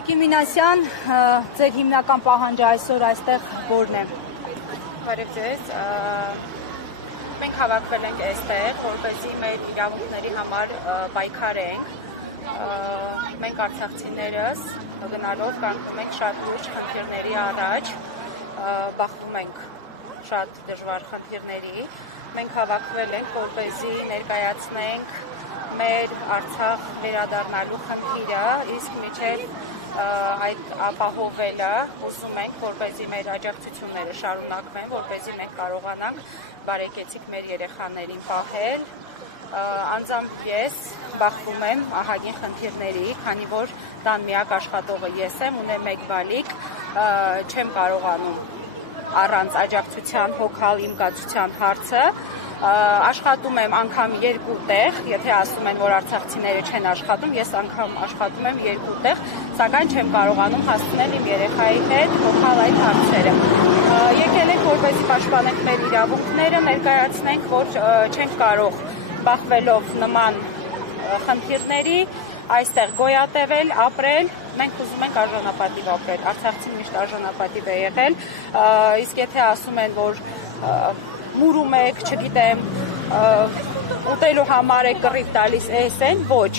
Տիկին Մինասյան, ձեր հիմնական պահանջը այսօր այստեղ որն է։ Բարև ձեզ, մենք հավաքվել ենք այստեղ, որպեսզի մեր իրավունքների համար պայքարենք, մենք արցախցիներս գնալով կանգնում ենք շատ լուրջ խնդիրների առաջ, բախվում ենք շատ դժվար խնդիրների, մենք հավաքվել ենք, որպեսզի ներկայացնենք մեր Արցախ վերադառնալու խնդիրը, իսկ մինչև այդ ապահովելը ուզում ենք, որպեսզի մեր աջակցությունները շարունակվեն, որպեսզի մենք կարողանանք բարեկեցիկ մեր երեխաներին պահել։ Անձամբ ես բախվում եմ ահագին խնդիրների, քանի որ տան միակ աշխատողը ես եմ, ունեմ մեկ բալիկ, չեմ կարողանում առանց աջակցության հոգալ իմ կացության հարցը, աշխատում եմ անգամ երկու տեղ, եթե ասում են, որ արցախցիները չեն աշխատում, ես անգամ աշխատում եմ երկու տեղ, սակայն չեմ կարողանում հասցնել իմ երեխայի հետ հոգալ այդ հարցերը։ Եկել ենք, որպեսզի պաշտպանենք մեր իրավունքները, ներկայացնենք, որ չենք կարող բախվելով նման խնդիրների այստեղ գոյատևել, ապրել, մենք ուզում ենք արժանապատիվ ապրել, արցախցին միշտ արժանապատիվ է եղել, իսկ եթե ասում են, որ մուրում եք, չգիտեմ, ուտելու համար եք կռիվ տալիս էսեն, ոչ,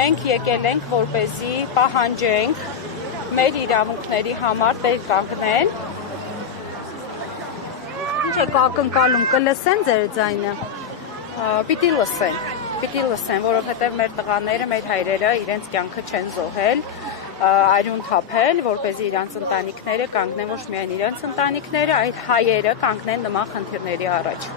մենք եկել ենք, որպեսզի պահանջենք մեր իրավունքների համար տեր կանգնեն։ Ինչ եք ակնկալում, կլսեն ձեր ձայնը։ Պիտի լսեն, որովհետև մեր տղաները, մեր հայրերը իրենց կյանքը չեն զոհել, արյուն թափել, որպեսզի իրանց ընտանիքները կանգնեն, ոչ միայն իրանց ընտանիքները, այլ հայերը կանգնեն նման խնդիրների առաջ։